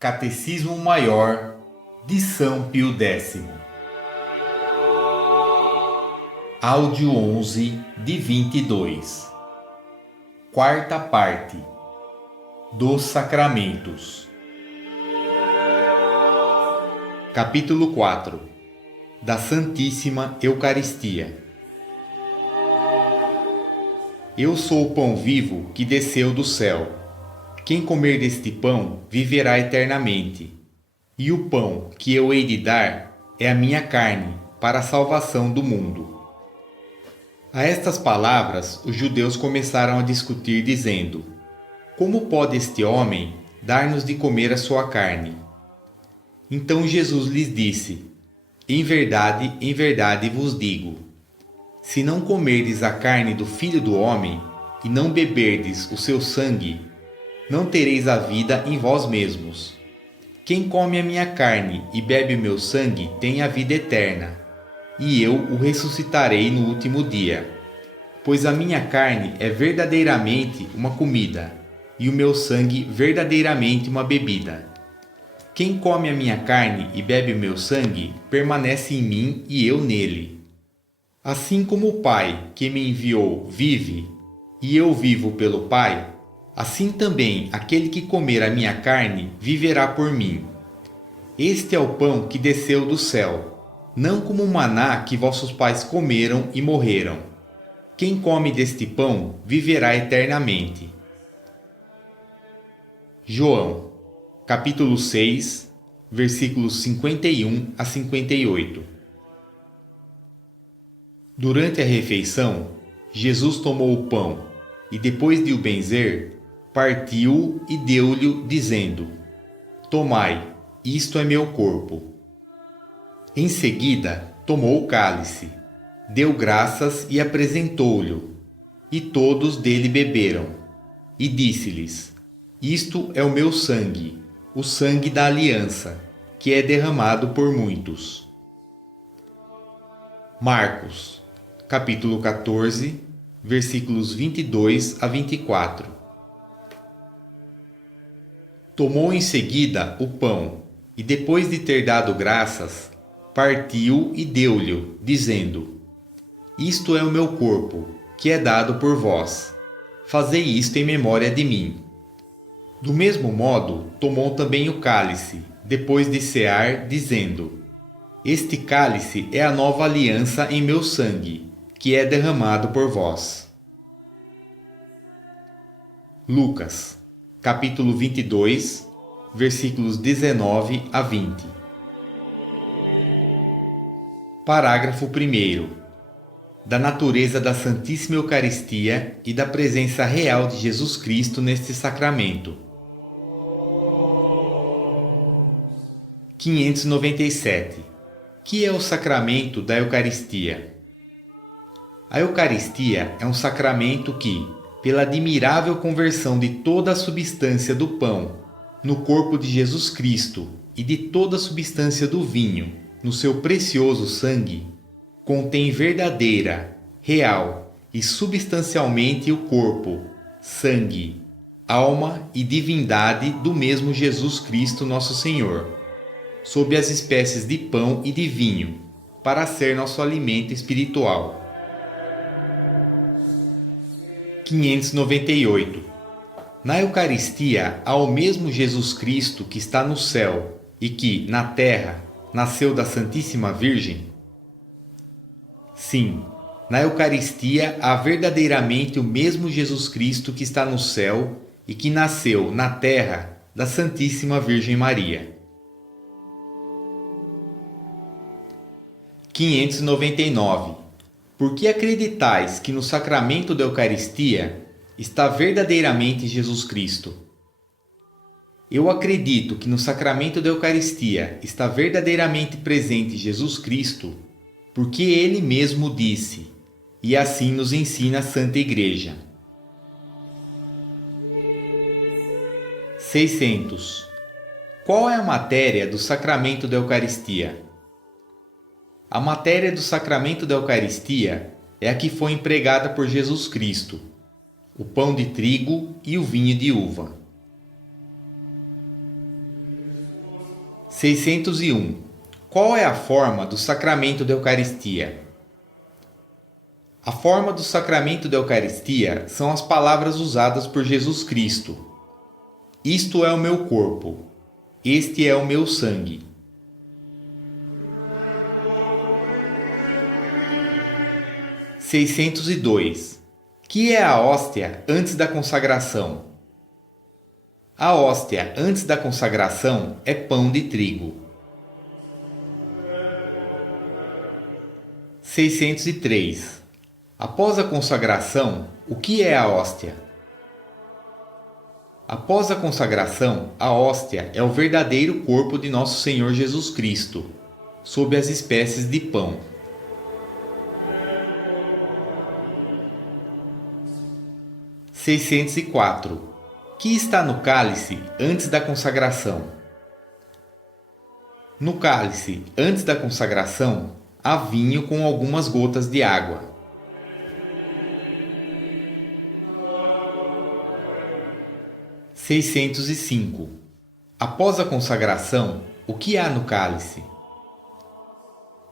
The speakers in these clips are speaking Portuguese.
Catecismo Maior de São Pio X. Áudio 11 de 22. Quarta parte dos Sacramentos. Capítulo 4 da Santíssima Eucaristia. Eu sou o pão vivo que desceu do céu. Quem comer deste pão viverá eternamente. E o pão que eu hei de dar é a minha carne, para a salvação do mundo. A estas palavras, os judeus começaram a discutir, dizendo: Como pode este homem dar-nos de comer a sua carne? Então Jesus lhes disse: em verdade vos digo, se não comerdes a carne do Filho do Homem e não beberdes o seu sangue, não tereis a vida em vós mesmos. Quem come a minha carne e bebe o meu sangue tem a vida eterna, e eu o ressuscitarei no último dia. Pois a minha carne é verdadeiramente uma comida, e o meu sangue verdadeiramente uma bebida. Quem come a minha carne e bebe o meu sangue permanece em mim e eu nele. Assim como o Pai que me enviou vive, e eu vivo pelo Pai, assim também aquele que comer a minha carne viverá por mim. Este é o pão que desceu do céu, não como o maná que vossos pais comeram e morreram. Quem come deste pão viverá eternamente. João, capítulo 6, versículos 51 a 58. Durante a refeição, Jesus tomou o pão e, depois de o benzer, partiu-o e deu-lhe, dizendo: Tomai, isto é meu corpo. Em seguida, tomou o cálice, deu graças e apresentou-lhe, e todos dele beberam. E disse-lhes: Isto é o meu sangue, o sangue da aliança, que é derramado por muitos. Marcos, capítulo 14, versículos 22 a 24. Tomou em seguida o pão, e depois de ter dado graças, partiu e deu-lhe, dizendo: Isto é o meu corpo, que é dado por vós. Fazei isto em memória de mim. Do mesmo modo, tomou também o cálice, depois de cear, dizendo: Este cálice é a nova aliança em meu sangue, que é derramado por vós. Lucas, capítulo 22, versículos 19 a 20. Parágrafo 1º. Da natureza da Santíssima Eucaristia e da presença real de Jesus Cristo neste sacramento. 597. Que é o sacramento da Eucaristia? A Eucaristia é um sacramento que, pela admirável conversão de toda a substância do pão no corpo de Jesus Cristo e de toda a substância do vinho no seu precioso sangue, contém verdadeira, real e substancialmente o corpo, sangue, alma e divindade do mesmo Jesus Cristo nosso Senhor, sob as espécies de pão e de vinho, para ser nosso alimento espiritual. 598. Na Eucaristia há o mesmo Jesus Cristo que está no céu e que, na terra, nasceu da Santíssima Virgem? Sim, na Eucaristia há verdadeiramente o mesmo Jesus Cristo que está no céu e que nasceu na terra da Santíssima Virgem Maria. 599. Por que acreditais que no sacramento da Eucaristia está verdadeiramente Jesus Cristo? Eu acredito que no sacramento da Eucaristia está verdadeiramente presente Jesus Cristo, porque Ele mesmo disse, e assim nos ensina a Santa Igreja. 600. Qual é a matéria do sacramento da Eucaristia? A matéria do sacramento da Eucaristia é a que foi empregada por Jesus Cristo, o pão de trigo e o vinho de uva. 601. Qual é a forma do sacramento da Eucaristia? A forma do sacramento da Eucaristia são as palavras usadas por Jesus Cristo. Isto é o meu corpo. Este é o meu sangue. – 602. Que é a hóstia antes da consagração? A hóstia antes da consagração é pão de trigo. 603. Após a consagração, o que é a hóstia? Após a consagração, a hóstia é o verdadeiro corpo de nosso Senhor Jesus Cristo, sob as espécies de pão. 604. Que está no cálice antes da consagração? No cálice, antes da consagração, há vinho com algumas gotas de água. 605. Após a consagração, o que há no cálice?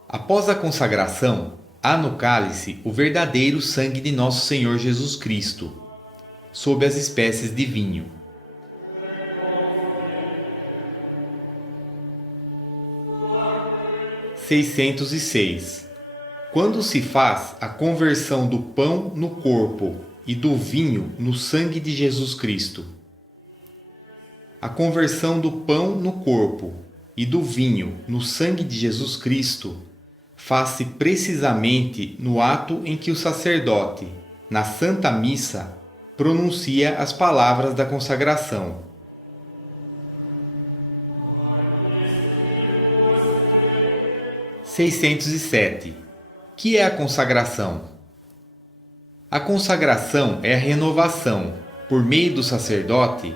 Após a consagração, há no cálice o verdadeiro sangue de nosso Senhor Jesus Cristo, sob as espécies de vinho. 606. Quando se faz a conversão do pão no corpo e do vinho no sangue de Jesus Cristo? A conversão do pão no corpo e do vinho no sangue de Jesus Cristo faz-se precisamente no ato em que o sacerdote, na Santa Missa, pronuncia as palavras da consagração. 607. Que é a consagração? A consagração é a renovação, por meio do sacerdote,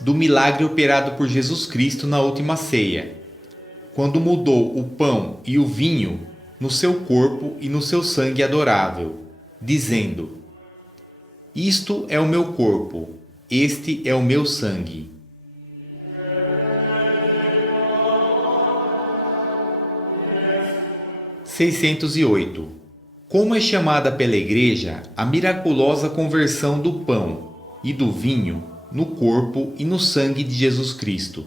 do milagre operado por Jesus Cristo na última ceia, quando mudou o pão e o vinho no seu corpo e no seu sangue adorável, dizendo: Isto é o meu corpo, este é o meu sangue. 608. Como é chamada pela Igreja a miraculosa conversão do pão e do vinho no corpo e no sangue de Jesus Cristo?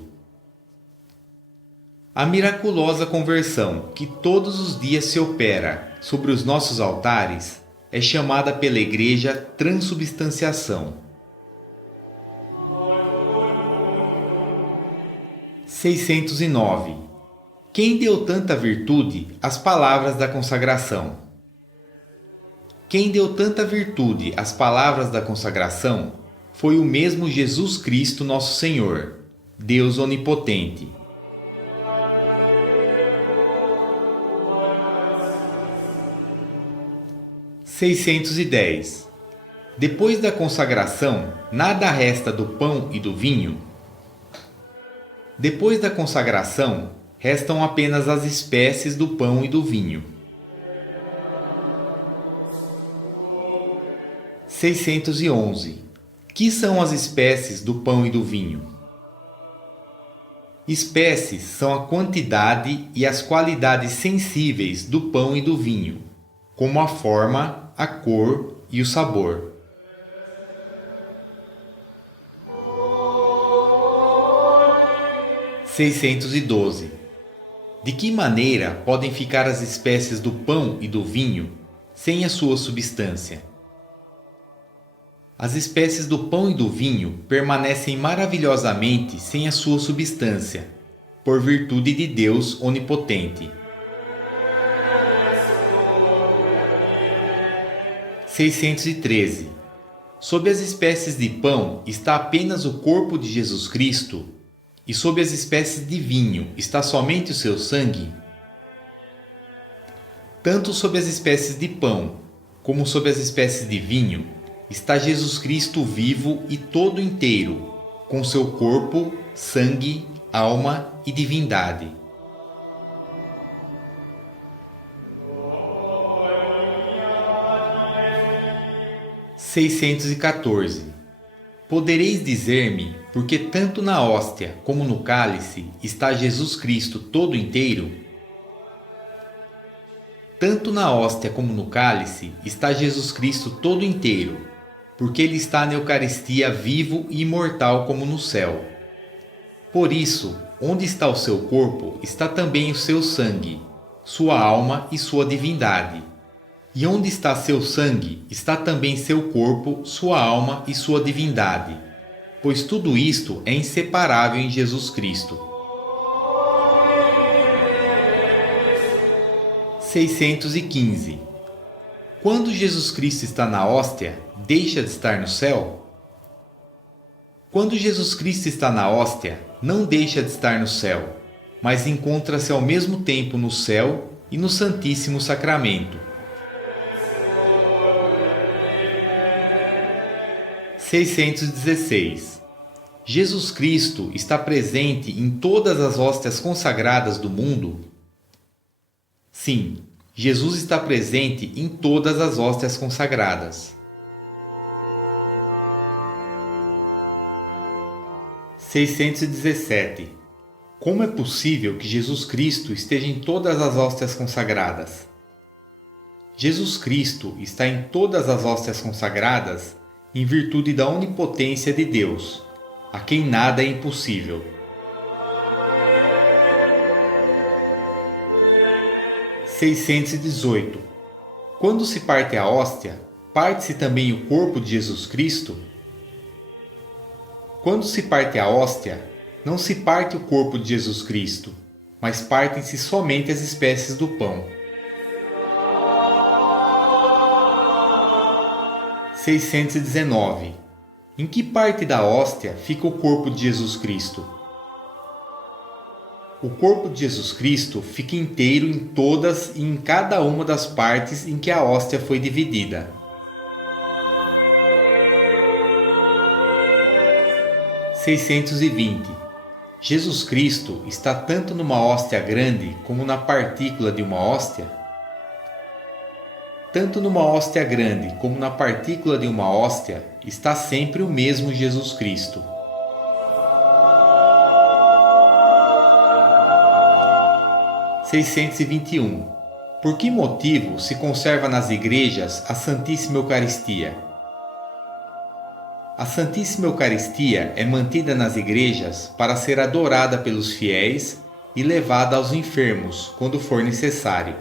A miraculosa conversão que todos os dias se opera sobre os nossos altares é chamada pela Igreja transubstanciação. 609. Quem deu tanta virtude às palavras da consagração? Quem deu tanta virtude às palavras da consagração foi o mesmo Jesus Cristo, nosso Senhor, Deus onipotente. 610. Depois da consagração, nada resta do pão e do vinho? Depois da consagração, restam apenas as espécies do pão e do vinho. 611. Que são as espécies do pão e do vinho? Espécies são a quantidade e as qualidades sensíveis do pão e do vinho, como a forma, a cor e o sabor. 612. De que maneira podem ficar as espécies do pão e do vinho sem a sua substância? As espécies do pão e do vinho permanecem maravilhosamente sem a sua substância, por virtude de Deus onipotente. 613. Sob as espécies de pão está apenas o corpo de Jesus Cristo, e sob as espécies de vinho está somente o seu sangue? Tanto sob as espécies de pão, como sob as espécies de vinho, está Jesus Cristo vivo e todo inteiro, com seu corpo, sangue, alma e divindade. 614. Podereis dizer-me, por que tanto na hóstia como no cálice está Jesus Cristo todo inteiro? Tanto na hóstia como no cálice está Jesus Cristo todo inteiro, porque Ele está na Eucaristia vivo e imortal como no céu. Por isso, onde está o seu corpo, está também o seu sangue, sua alma e sua divindade. E onde está seu sangue, está também seu corpo, sua alma e sua divindade, pois tudo isto é inseparável em Jesus Cristo. 615. Quando Jesus Cristo está na hóstia, deixa de estar no céu? Quando Jesus Cristo está na hóstia, não deixa de estar no céu, mas encontra-se ao mesmo tempo no céu e no Santíssimo Sacramento. 616. Jesus Cristo está presente em todas as hóstias consagradas do mundo? Sim, Jesus está presente em todas as hóstias consagradas. 617. Como é possível que Jesus Cristo esteja em todas as hóstias consagradas? Jesus Cristo está em todas as hóstias consagradas em virtude da onipotência de Deus, a quem nada é impossível. 618. Quando se parte a hóstia, parte-se também o corpo de Jesus Cristo? Quando se parte a hóstia, não se parte o corpo de Jesus Cristo, mas partem-se somente as espécies do pão. 619. Em que parte da hóstia fica o corpo de Jesus Cristo? O corpo de Jesus Cristo fica inteiro em todas e em cada uma das partes em que a hóstia foi dividida. 620. Jesus Cristo está tanto numa hóstia grande como na partícula de uma hóstia? Tanto numa hóstia grande como na partícula de uma hóstia está sempre o mesmo Jesus Cristo. 621. Por que motivo se conserva nas igrejas a Santíssima Eucaristia? A Santíssima Eucaristia é mantida nas igrejas para ser adorada pelos fiéis e levada aos enfermos quando for necessário.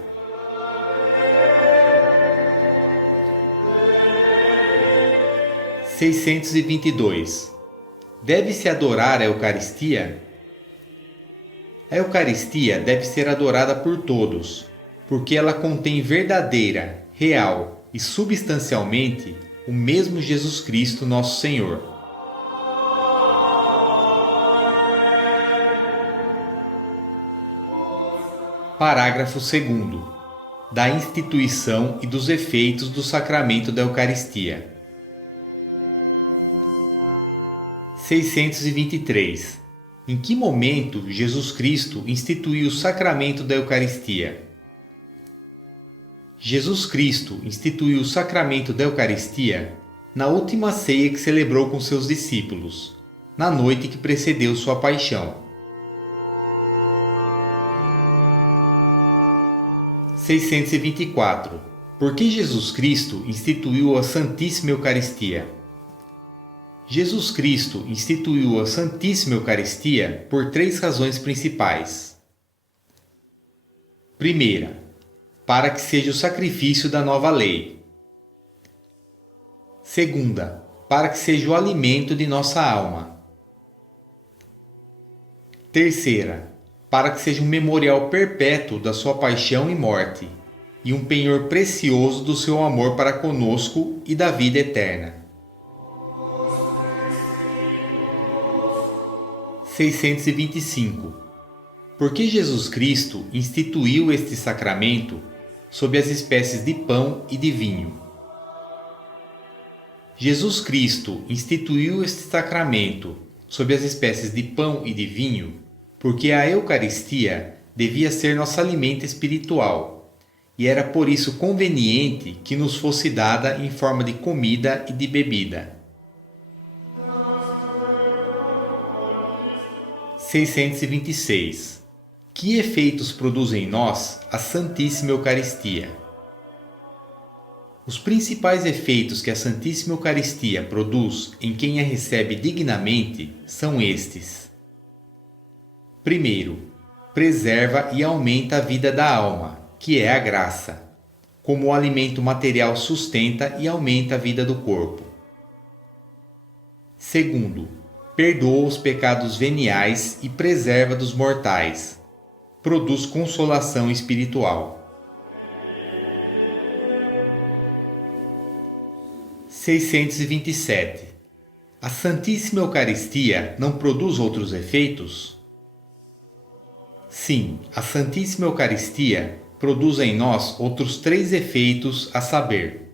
622. Deve-se adorar a Eucaristia? A Eucaristia deve ser adorada por todos, porque ela contém verdadeira, real e substancialmente o mesmo Jesus Cristo, nosso Senhor. Parágrafo 2º. Da instituição e dos efeitos do sacramento da Eucaristia. 623. Em que momento Jesus Cristo instituiu o sacramento da Eucaristia? Jesus Cristo instituiu o sacramento da Eucaristia na última ceia que celebrou com seus discípulos, na noite que precedeu sua paixão. 624. Por que Jesus Cristo instituiu a Santíssima Eucaristia? Jesus Cristo instituiu a Santíssima Eucaristia por 3 razões principais. Primeira, para que seja o sacrifício da nova lei. Segunda, para que seja o alimento de nossa alma. Terceira, para que seja um memorial perpétuo da sua paixão e morte, e um penhor precioso do seu amor para conosco e da vida eterna. 625. Por que Jesus Cristo instituiu este sacramento sob as espécies de pão e de vinho? Jesus Cristo instituiu este sacramento sob as espécies de pão e de vinho porque a Eucaristia devia ser nosso alimento espiritual e era por isso conveniente que nos fosse dada em forma de comida e de bebida. 626. Que efeitos produz em nós a Santíssima Eucaristia? Os principais efeitos que a Santíssima Eucaristia produz em quem a recebe dignamente são estes. Primeiro, preserva e aumenta a vida da alma, que é a graça, como o alimento material sustenta e aumenta a vida do corpo. Segundo, perdoa os pecados veniais e preserva dos mortais. Produz consolação espiritual. 627. A Santíssima Eucaristia não produz outros efeitos? Sim, a Santíssima Eucaristia produz em nós outros 3 efeitos, a saber: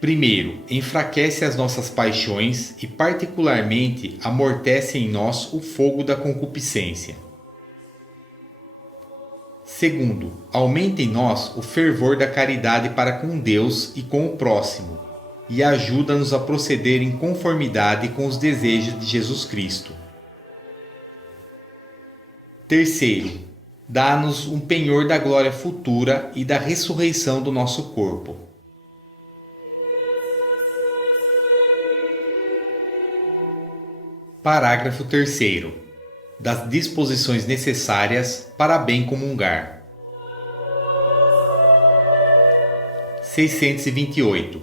primeiro, enfraquece as nossas paixões e, particularmente, amortece em nós o fogo da concupiscência. Segundo, aumenta em nós o fervor da caridade para com Deus e com o próximo, e ajuda-nos a proceder em conformidade com os desejos de Jesus Cristo. Terceiro, dá-nos um penhor da glória futura e da ressurreição do nosso corpo. Parágrafo 3º. Das disposições necessárias para bem comungar. 628.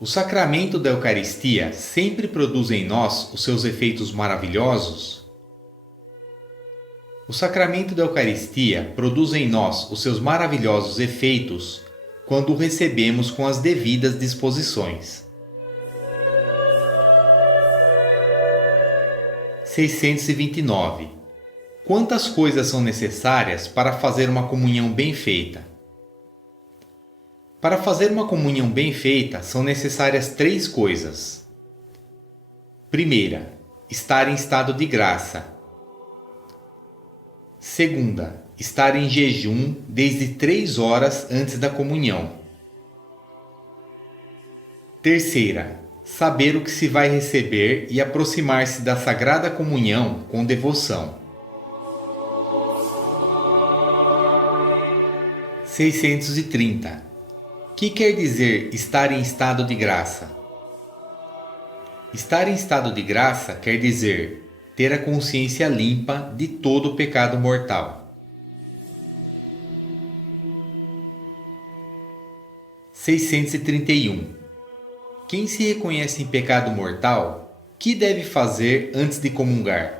O sacramento da Eucaristia sempre produz em nós os seus efeitos maravilhosos? O sacramento da Eucaristia produz em nós os seus maravilhosos efeitos quando o recebemos com as devidas disposições. 629. Quantas coisas são necessárias para fazer uma comunhão bem feita? Para fazer uma comunhão bem feita, são necessárias 3 coisas. Primeira, estar em estado de graça. Segunda, estar em jejum desde 3 horas antes da comunhão. Terceira, saber o que se vai receber e aproximar-se da Sagrada Comunhão com devoção. 630. Que quer dizer estar em estado de graça? Estar em estado de graça quer dizer ter a consciência limpa de todo o pecado mortal. 631. Quem se reconhece em pecado mortal, que deve fazer antes de comungar?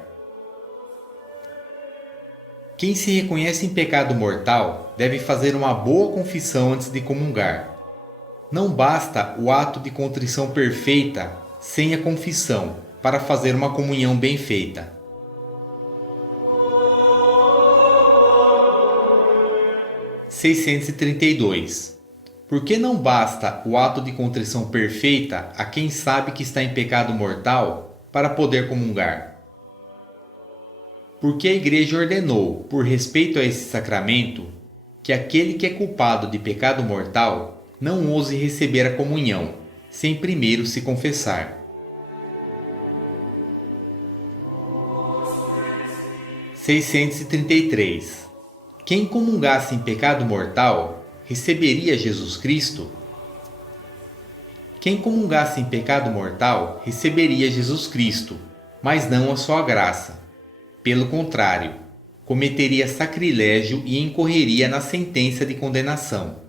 Quem se reconhece em pecado mortal deve fazer uma boa confissão antes de comungar. Não basta o ato de contrição perfeita sem a confissão para fazer uma comunhão bem feita. 632. Por que não basta o ato de contrição perfeita a quem sabe que está em pecado mortal para poder comungar? Porque a Igreja ordenou, por respeito a esse sacramento, que aquele que é culpado de pecado mortal não ouse receber a comunhão, sem primeiro se confessar. 633. Quem comungasse em pecado mortal receberia Jesus Cristo? Quem comungasse em pecado mortal receberia Jesus Cristo, mas não a sua graça. Pelo contrário, cometeria sacrilégio e incorreria na sentença de condenação.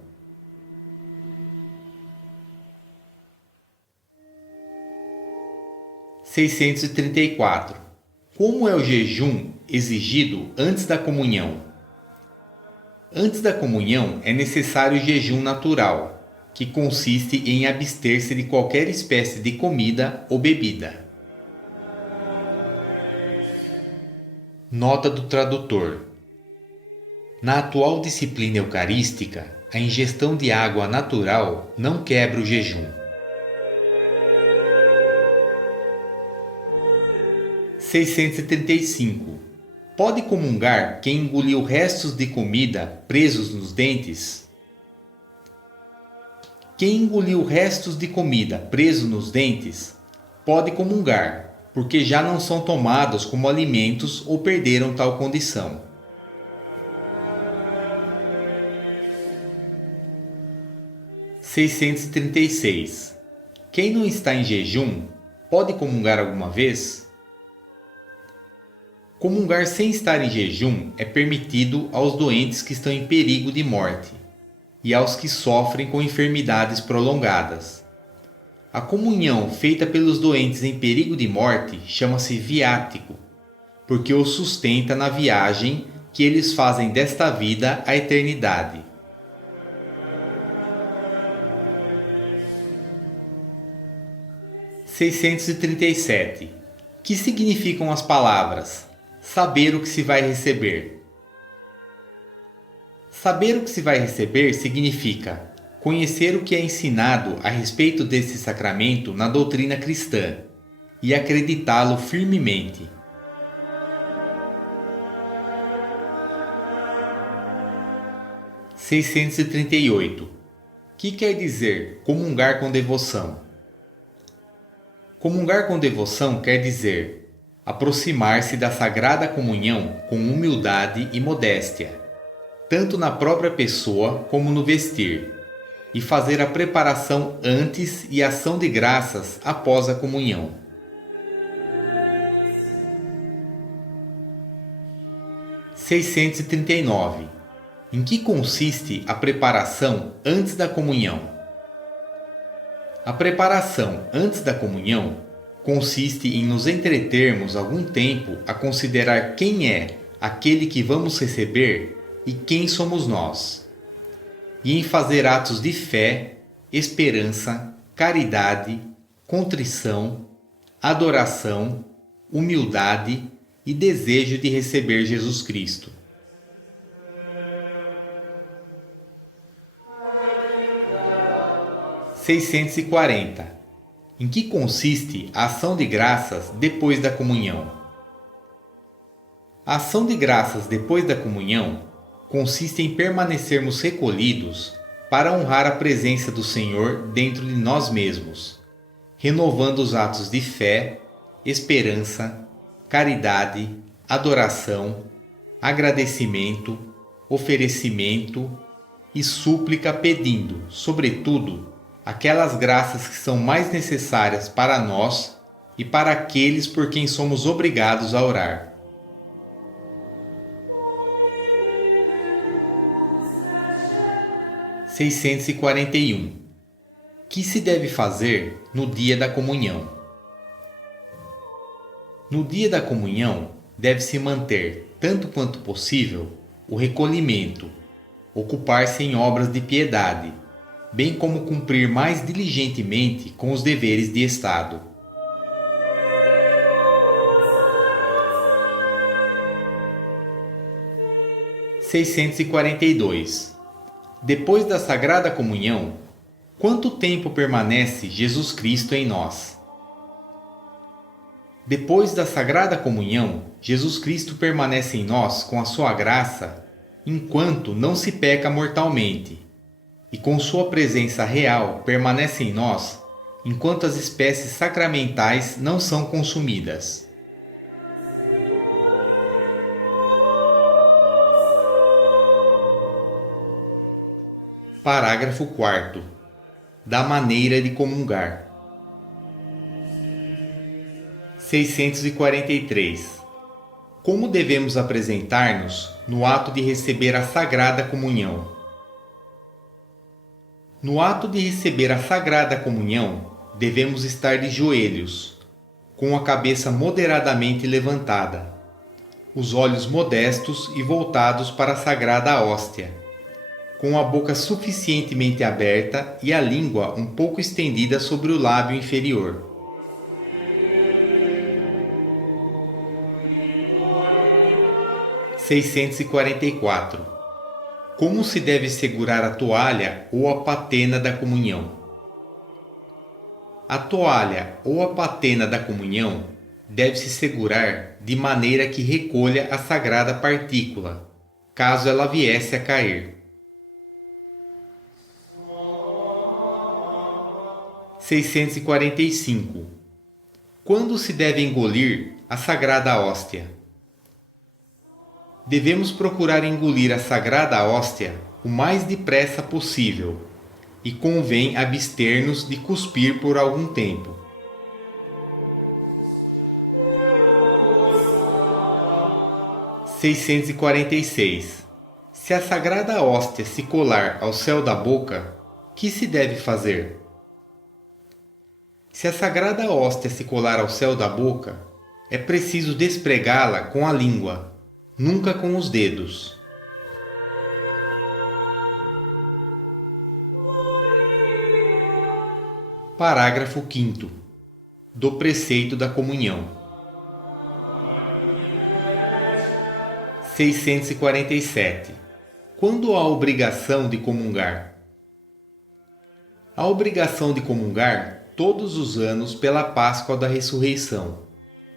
634. Como é o jejum exigido antes da comunhão? Antes da comunhão é necessário o jejum natural, que consiste em abster-se de qualquer espécie de comida ou bebida. Nota do tradutor. Na atual disciplina eucarística, a ingestão de água natural não quebra o jejum. 635. Pode comungar quem engoliu restos de comida presos nos dentes? Quem engoliu restos de comida presos nos dentes pode comungar, porque já não são tomados como alimentos ou perderam tal condição. (636) Quem não está em jejum, pode comungar alguma vez? Comungar sem estar em jejum é permitido aos doentes que estão em perigo de morte e aos que sofrem com enfermidades prolongadas. A comunhão feita pelos doentes em perigo de morte chama-se viático, porque os sustenta na viagem que eles fazem desta vida à eternidade. (637) Que significam as palavras saber o que se vai receber? Saber o que se vai receber significa conhecer o que é ensinado a respeito desse sacramento na doutrina cristã e acreditá-lo firmemente. (638) Que quer dizer comungar com devoção? Comungar com devoção quer dizer aproximar-se da Sagrada Comunhão com humildade e modéstia, tanto na própria pessoa como no vestir, e fazer a preparação antes e ação de graças após a comunhão. (639) Em que consiste a preparação antes da comunhão? A preparação antes da comunhão consiste em nos entretermos algum tempo a considerar quem é aquele que vamos receber e quem somos nós, e em fazer atos de fé, esperança, caridade, contrição, adoração, humildade e desejo de receber Jesus Cristo. (640) Em que consiste a ação de graças depois da comunhão? A ação de graças depois da comunhão consiste em permanecermos recolhidos para honrar a presença do Senhor dentro de nós mesmos, renovando os atos de fé, esperança, caridade, adoração, agradecimento, oferecimento e súplica, pedindo, sobretudo, aquelas graças que são mais necessárias para nós e para aqueles por quem somos obrigados a orar. (641) Que se deve fazer no dia da comunhão? No dia da comunhão, deve-se manter, tanto quanto possível, o recolhimento, ocupar-se em obras de piedade, bem como cumprir mais diligentemente com os deveres de Estado. (642) Depois da Sagrada Comunhão, quanto tempo permanece Jesus Cristo em nós? Depois da Sagrada Comunhão, Jesus Cristo permanece em nós com a sua graça, enquanto não se peca mortalmente, e com sua presença real permanece em nós, enquanto as espécies sacramentais não são consumidas. Parágrafo 4º. Da maneira de comungar. 643. Como devemos apresentar-nos no ato de receber a Sagrada Comunhão? No ato de receber a Sagrada Comunhão, devemos estar de joelhos, com a cabeça moderadamente levantada, os olhos modestos e voltados para a Sagrada Hóstia, com a boca suficientemente aberta e a língua um pouco estendida sobre o lábio inferior. (644) Como se deve segurar a toalha ou a patena da comunhão? A toalha ou a patena da comunhão deve-se segurar de maneira que recolha a sagrada partícula, caso ela viesse a cair. 645. Quando se deve engolir a sagrada hóstia? Devemos procurar engolir a sagrada hóstia o mais depressa possível, e convém abster-nos de cuspir por algum tempo. (646) Se a sagrada hóstia se colar ao céu da boca, que se deve fazer? Se a sagrada hóstia se colar ao céu da boca, é preciso despregá-la com a língua, nunca com os dedos. Parágrafo 5º. Do preceito da comunhão. 647. Quando há obrigação de comungar? A obrigação de comungar todos os anos pela Páscoa da Ressurreição,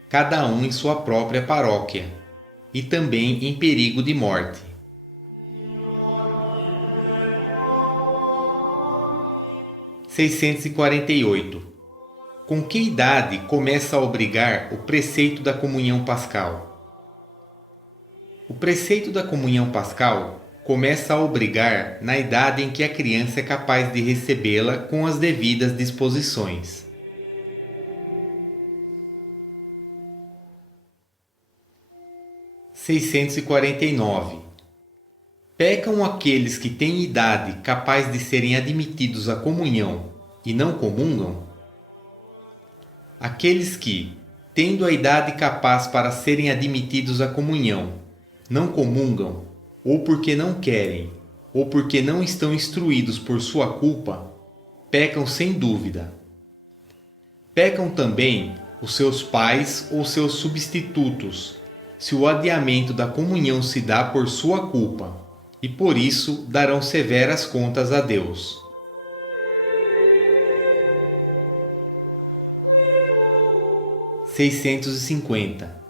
cada um em sua própria paróquia, e também em perigo de morte. (648) Com que idade começa a obrigar o preceito da comunhão pascal? O preceito da comunhão pascal começa a obrigar na idade em que a criança é capaz de recebê-la com as devidas disposições. (649) Pecam aqueles que têm idade capaz de serem admitidos à comunhão e não comungam? Aqueles que, tendo a idade capaz para serem admitidos à comunhão, não comungam, ou porque não querem, ou porque não estão instruídos por sua culpa, pecam sem dúvida. Pecam também os seus pais ou seus substitutos, se o adiamento da comunhão se dá por sua culpa, e por isso darão severas contas a Deus. (650)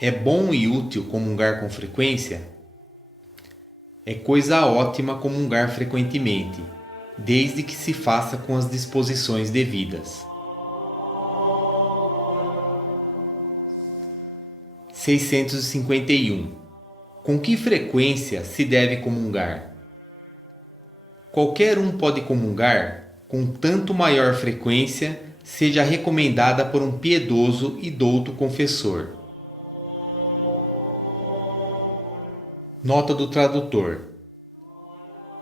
É bom e útil comungar com frequência? É coisa ótima comungar frequentemente, desde que se faça com as disposições devidas. 651. Com que frequência se deve comungar? Qualquer um pode comungar, com tanto maior frequência seja recomendada por um piedoso e douto confessor. Nota do tradutor.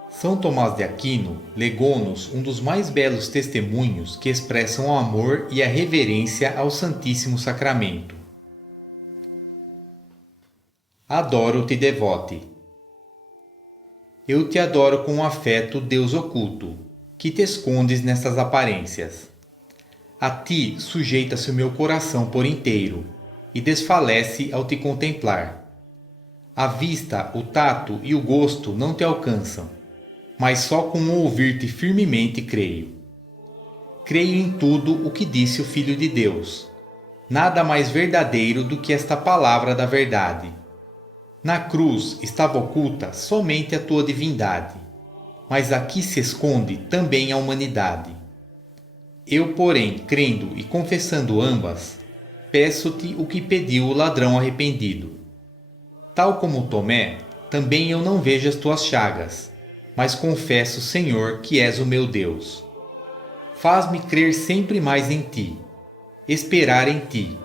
São Tomás de Aquino legou-nos um dos mais belos testemunhos que expressam o amor e a reverência ao Santíssimo Sacramento. Adoro-te, devote. Eu te adoro com afeto, Deus oculto, que te escondes nestas aparências. A ti sujeita-se o meu coração por inteiro, e desfalece ao te contemplar. A vista, o tato e o gosto não te alcançam, mas só com ouvir-te firmemente creio. Creio em tudo o que disse o Filho de Deus. Nada mais verdadeiro do que esta palavra da verdade. Na cruz estava oculta somente a tua divindade, mas aqui se esconde também a humanidade. Eu, porém, crendo e confessando ambas, peço-te o que pediu o ladrão arrependido. Tal como Tomé, também eu não vejo as tuas chagas, mas confesso, Senhor, que és o meu Deus. Faz-me crer sempre mais em ti, esperar em ti,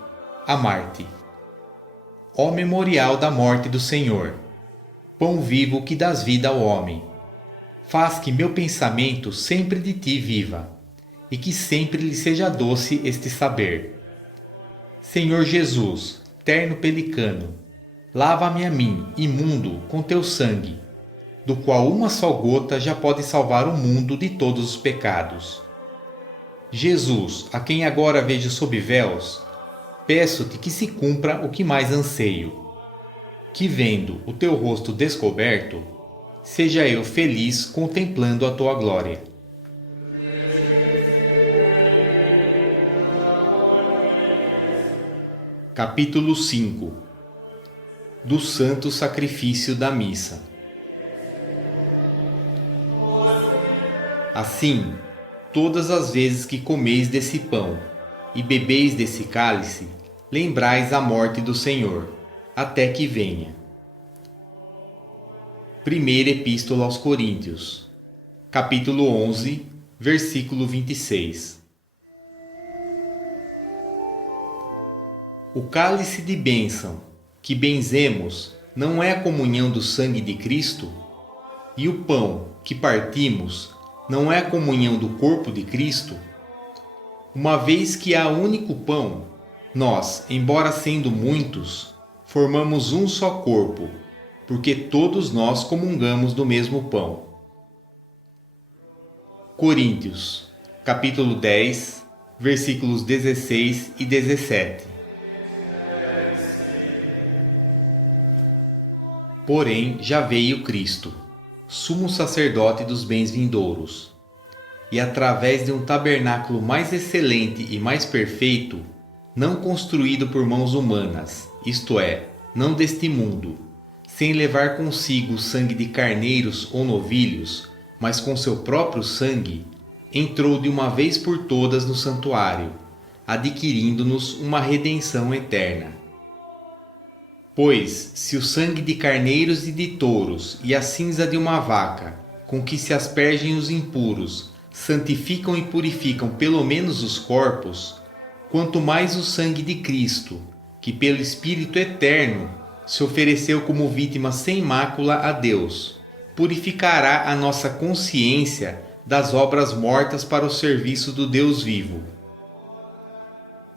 amar-te. Ó memorial da morte do Senhor, pão vivo que dás vida ao homem, faz que meu pensamento sempre de ti viva, e que sempre lhe seja doce este saber. Senhor Jesus, terno pelicano, lava-me a mim, imundo, com teu sangue, do qual uma só gota já pode salvar o mundo de todos os pecados. Jesus, a quem agora vejo sob véus, peço-te que se cumpra o que mais anseio, que vendo o teu rosto descoberto, seja eu feliz contemplando a tua glória. Capítulo 5. Do Santo Sacrifício da Missa. Assim, todas as vezes que comeis desse pão e bebeis desse cálice, lembrais a morte do Senhor, até que venha. Primeira Epístola aos Coríntios, capítulo 11, versículo 26. O cálice de bênção que benzemos não é a comunhão do sangue de Cristo? E o pão que partimos não é a comunhão do corpo de Cristo? Uma vez que há único pão, nós, embora sendo muitos, formamos um só corpo, porque todos nós comungamos do mesmo pão. Coríntios, capítulo 10, versículos 16 e 17. Porém, já veio Cristo, sumo sacerdote dos bens vindouros, e através de um tabernáculo mais excelente e mais perfeito, não construído por mãos humanas, isto é, não deste mundo, sem levar consigo o sangue de carneiros ou novilhos, mas com seu próprio sangue, entrou de uma vez por todas no santuário, adquirindo-nos uma redenção eterna. Pois, se o sangue de carneiros e de touros e a cinza de uma vaca, com que se aspergem os impuros, santificam e purificam pelo menos os corpos, quanto mais o sangue de Cristo, que pelo Espírito Eterno se ofereceu como vítima sem mácula a Deus, purificará a nossa consciência das obras mortas para o serviço do Deus vivo.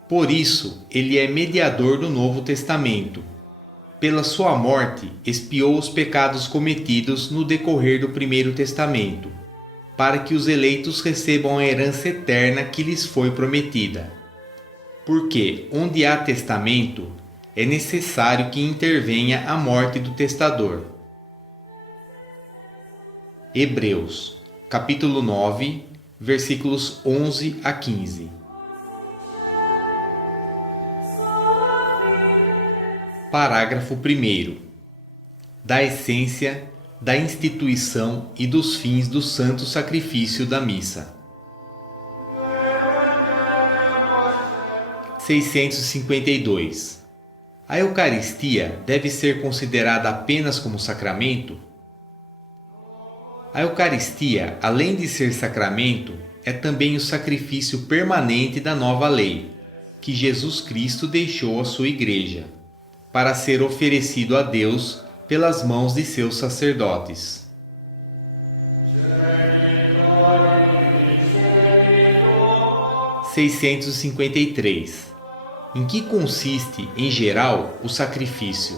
Por isso, ele é mediador do Novo Testamento. Pela sua morte, expiou os pecados cometidos no decorrer do Primeiro Testamento, para que os eleitos recebam a herança eterna que lhes foi prometida. Porque, onde há testamento, é necessário que intervenha a morte do testador. Hebreus, capítulo 9, versículos 11 a 15. Parágrafo 1º. Da essência, da instituição e dos fins do santo sacrifício da missa. 652. A Eucaristia deve ser considerada apenas como sacramento? A Eucaristia, além de ser sacramento, é também o sacrifício permanente da nova lei, que Jesus Cristo deixou à sua Igreja, para ser oferecido a Deus pelas mãos de seus sacerdotes. – 653. Em que consiste, em geral, o sacrifício?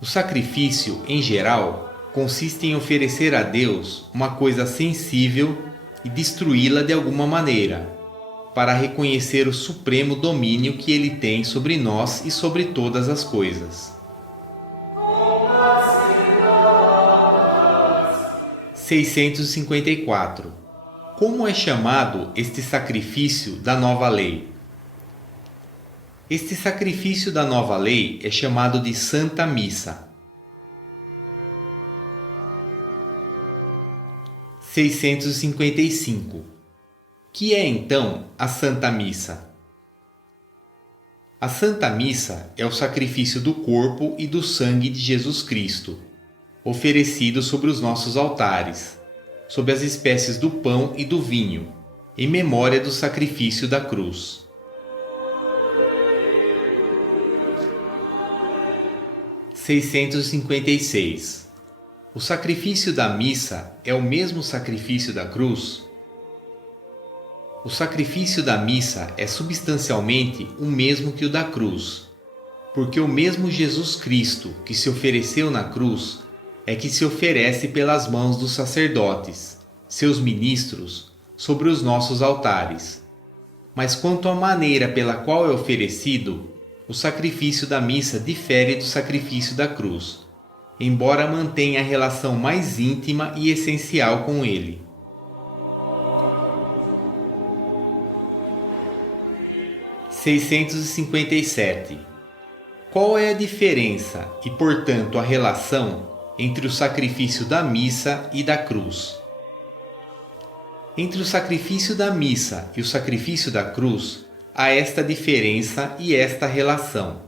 O sacrifício, em geral, consiste em oferecer a Deus uma coisa sensível e destruí-la de alguma maneira, para reconhecer o supremo domínio que Ele tem sobre nós e sobre todas as coisas. 654. Como é chamado este sacrifício da nova lei? Este sacrifício da nova lei é chamado de Santa Missa. 655. Que é então a Santa Missa? A Santa Missa é o sacrifício do corpo e do sangue de Jesus Cristo, oferecido sobre os nossos altares, sob as espécies do pão e do vinho, em memória do sacrifício da cruz. 656. O sacrifício da missa é o mesmo sacrifício da cruz? O sacrifício da missa é substancialmente o mesmo que o da cruz, porque o mesmo Jesus Cristo que se ofereceu na cruz é que se oferece pelas mãos dos sacerdotes, seus ministros, sobre os nossos altares. Mas quanto à maneira pela qual é oferecido, o sacrifício da missa difere do sacrifício da cruz, embora mantenha a relação mais íntima e essencial com ele. 657. Qual é a diferença e, portanto, a relação entre o sacrifício da missa e da cruz? Entre o sacrifício da missa e o sacrifício da cruz, há esta diferença e esta relação: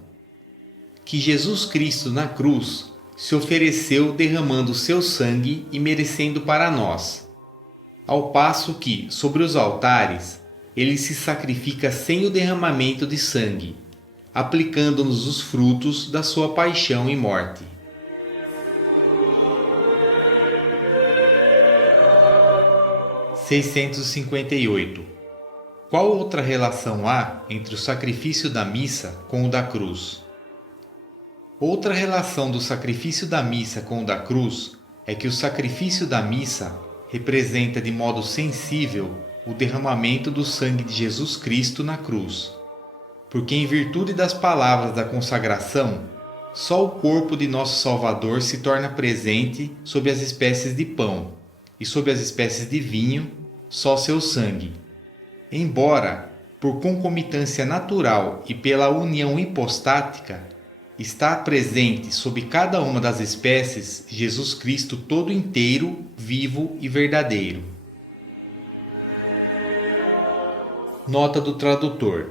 que Jesus Cristo na cruz se ofereceu derramando seu sangue e merecendo para nós, ao passo que, sobre os altares, ele se sacrifica sem o derramamento de sangue, aplicando-nos os frutos da sua paixão e morte. (658) Qual outra relação há entre o sacrifício da missa com o da cruz? Outra relação do sacrifício da missa com o da cruz é que o sacrifício da missa representa de modo sensível o derramamento do sangue de Jesus Cristo na cruz, porque em virtude das palavras da consagração, só o corpo de nosso Salvador se torna presente sob as espécies de pão, e sob as espécies de vinho, só seu sangue. Embora, por concomitância natural e pela união hipostática, está presente sob cada uma das espécies Jesus Cristo todo inteiro, vivo e verdadeiro. Nota do tradutor: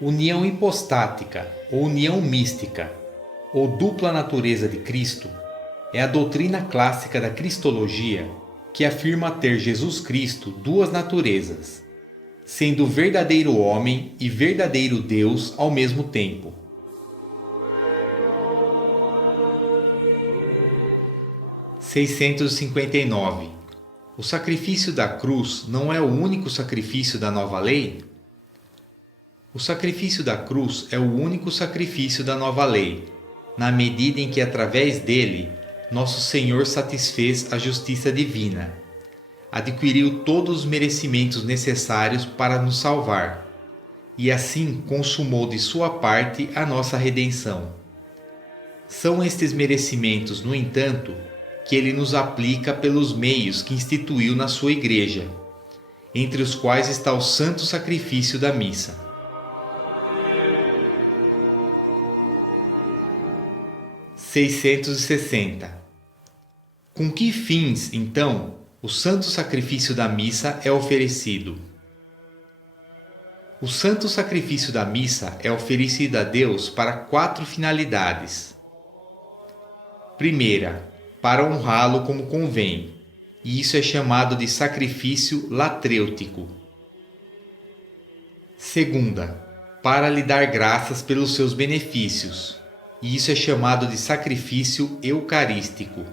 união hipostática ou união mística, ou dupla natureza de Cristo, é a doutrina clássica da cristologia que afirma ter Jesus Cristo duas naturezas, sendo verdadeiro homem e verdadeiro Deus ao mesmo tempo. (659) O sacrifício da cruz não é o único sacrifício da nova lei? O sacrifício da cruz é o único sacrifício da nova lei, na medida em que, através dele, nosso Senhor satisfez a justiça divina, adquiriu todos os merecimentos necessários para nos salvar, e assim consumou de sua parte a nossa redenção. São estes merecimentos, no entanto, que ele nos aplica pelos meios que instituiu na sua Igreja, entre os quais está o santo sacrifício da missa. (660) Com que fins, então, o santo sacrifício da missa é oferecido? O santo sacrifício da missa é oferecido a Deus para 4 finalidades. Primeira, para honrá-lo como convém, e isso é chamado de sacrifício latrêutico. Segunda, para lhe dar graças pelos seus benefícios, e isso é chamado de sacrifício eucarístico.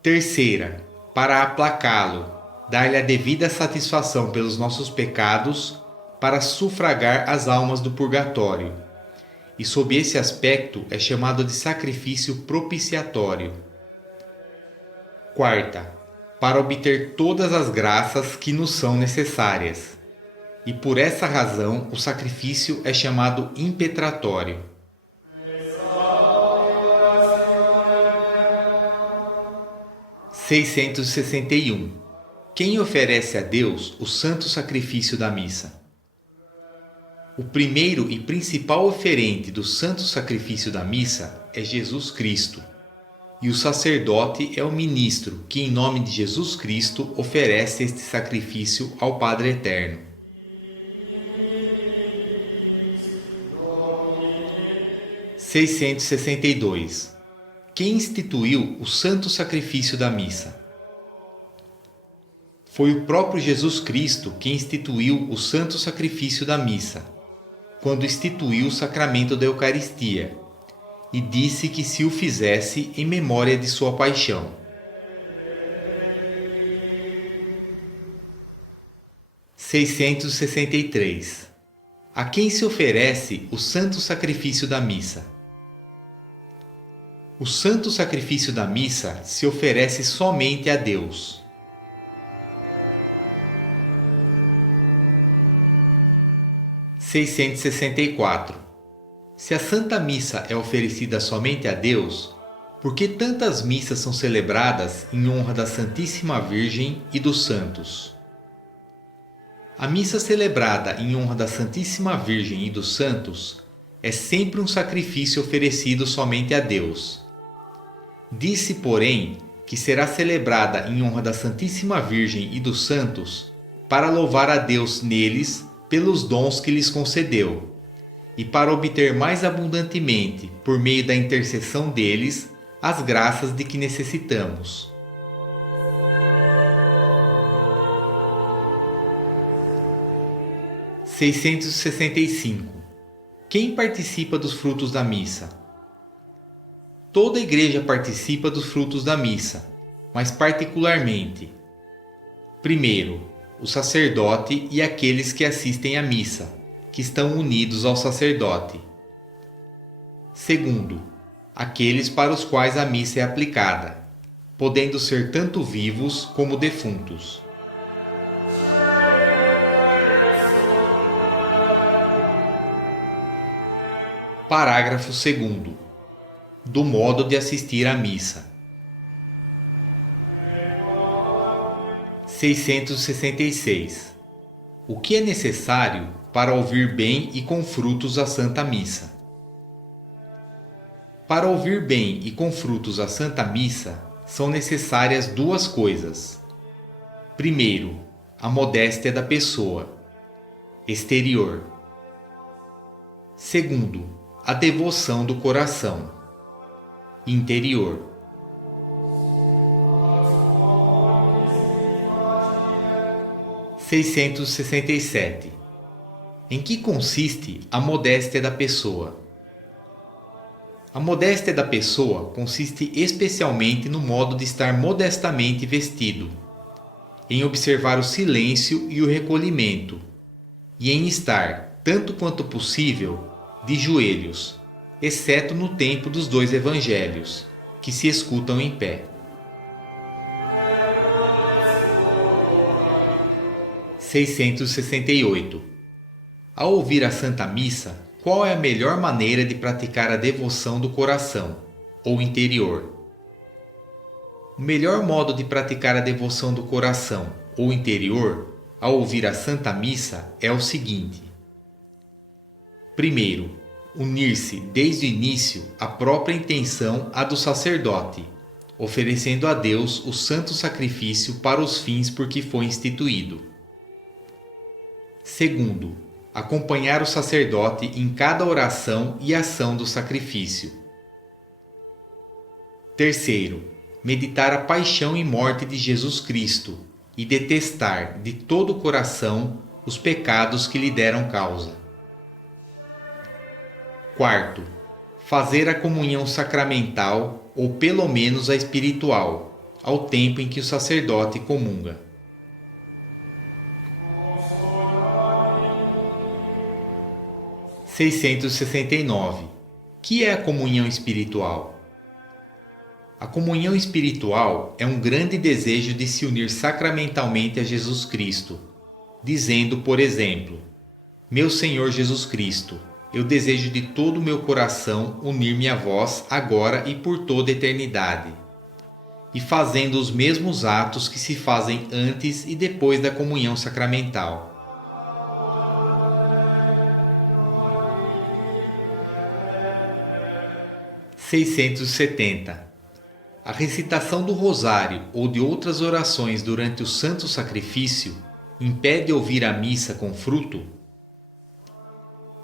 Terceira, para aplacá-lo, dar-lhe a devida satisfação pelos nossos pecados, para sufragar as almas do purgatório. E sob esse aspecto é chamado de sacrifício propiciatório. Quarta, para obter todas as graças que nos são necessárias. E por essa razão o sacrifício é chamado impetratório. (661) Quem oferece a Deus o santo sacrifício da missa? O primeiro e principal oferente do santo sacrifício da missa é Jesus Cristo, e o sacerdote é o ministro que, em nome de Jesus Cristo, oferece este sacrifício ao Padre Eterno. (662) Quem instituiu o santo sacrifício da missa? Foi o próprio Jesus Cristo quem instituiu o santo sacrifício da missa, quando instituiu o sacramento da Eucaristia, e disse que se o fizesse em memória de sua paixão. (663) A quem se oferece o santo sacrifício da missa? O santo sacrifício da missa se oferece somente a Deus. (664) Se a Santa Missa é oferecida somente a Deus, por que tantas missas são celebradas em honra da Santíssima Virgem e dos santos? A missa celebrada em honra da Santíssima Virgem e dos santos é sempre um sacrifício oferecido somente a Deus. Disse, porém, que será celebrada em honra da Santíssima Virgem e dos santos, para louvar a Deus neles pelos dons que lhes concedeu, e para obter mais abundantemente, por meio da intercessão deles, as graças de que necessitamos. (665) Quem participa dos frutos da missa? Toda a igreja participa dos frutos da missa, mas particularmente: primeiro, o sacerdote e aqueles que assistem à missa, que estão unidos ao sacerdote. Segundo, aqueles para os quais a missa é aplicada, podendo ser tanto vivos como defuntos. Parágrafo 2º. Do modo de assistir à missa. 666. O que é necessário para ouvir bem e com frutos a Santa Missa? Para ouvir bem e com frutos a Santa Missa, são necessárias duas coisas. Primeiro, a modéstia da pessoa, exterior. Segundo, a devoção do coração, interior. (667) Em que consiste a modéstia da pessoa? A modéstia da pessoa consiste especialmente no modo de estar modestamente vestido, em observar o silêncio e o recolhimento, e em estar, tanto quanto possível, de joelhos, exceto no tempo dos dois evangelhos, que se escutam em pé. 668. Ao ouvir a Santa Missa, qual é a melhor maneira de praticar a devoção do coração, ou interior? O melhor modo de praticar a devoção do coração, ou interior, ao ouvir a Santa Missa, é o seguinte. Primeiro, unir-se desde o início à própria intenção à do sacerdote, oferecendo a Deus o santo sacrifício para os fins por que foi instituído. Segundo, acompanhar o sacerdote em cada oração e ação do sacrifício. Terceiro, meditar a paixão e morte de Jesus Cristo e detestar de todo o coração os pecados que lhe deram causa. Quarto, fazer a comunhão sacramental ou pelo menos a espiritual, ao tempo em que o sacerdote comunga. (669) Que é a comunhão espiritual? A comunhão espiritual é um grande desejo de se unir sacramentalmente a Jesus Cristo, dizendo, por exemplo, Meu Senhor Jesus Cristo, eu desejo de todo o meu coração unir-me a vós agora e por toda a eternidade, e fazendo os mesmos atos que se fazem antes e depois da comunhão sacramental. (670) A recitação do rosário ou de outras orações durante o santo sacrifício impede ouvir a missa com fruto?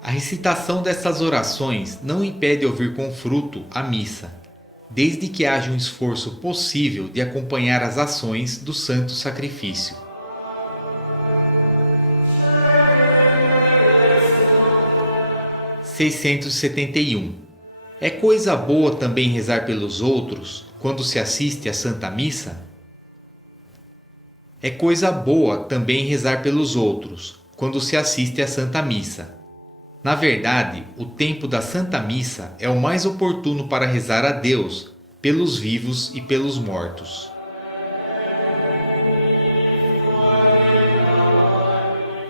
A recitação dessas orações não impede ouvir com fruto a missa, desde que haja um esforço possível de acompanhar as ações do santo sacrifício. (671) É coisa boa também rezar pelos outros quando se assiste à Santa Missa? É coisa boa também rezar pelos outros quando se assiste à Santa Missa. Na verdade, o tempo da Santa Missa é o mais oportuno para rezar a Deus pelos vivos e pelos mortos.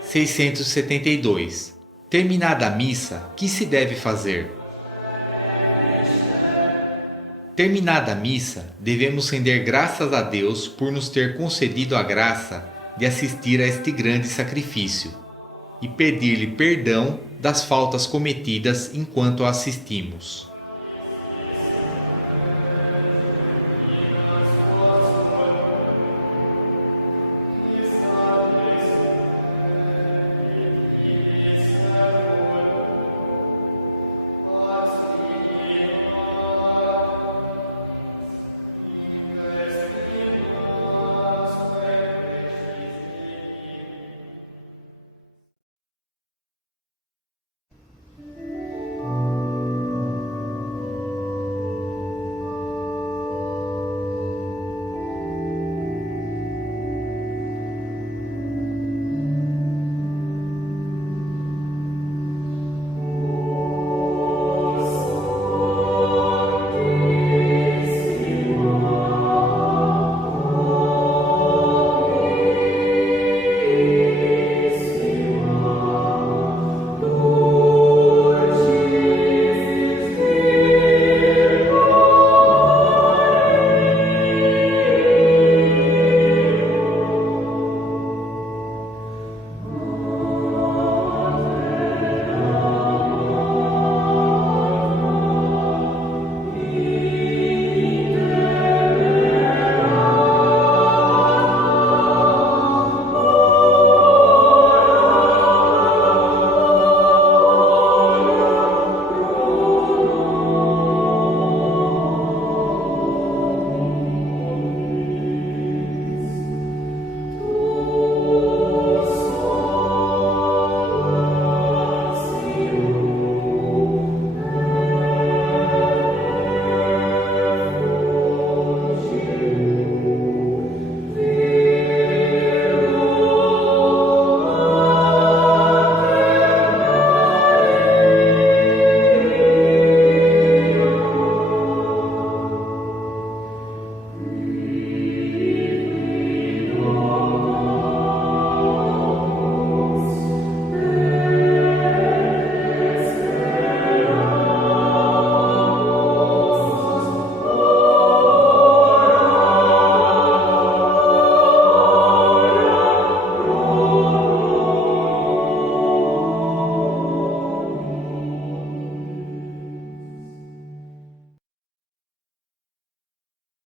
672. Terminada a missa, que se deve fazer? Terminada a missa, devemos render graças a Deus por nos ter concedido a graça de assistir a este grande sacrifício e pedir-lhe perdão das faltas cometidas enquanto a assistimos.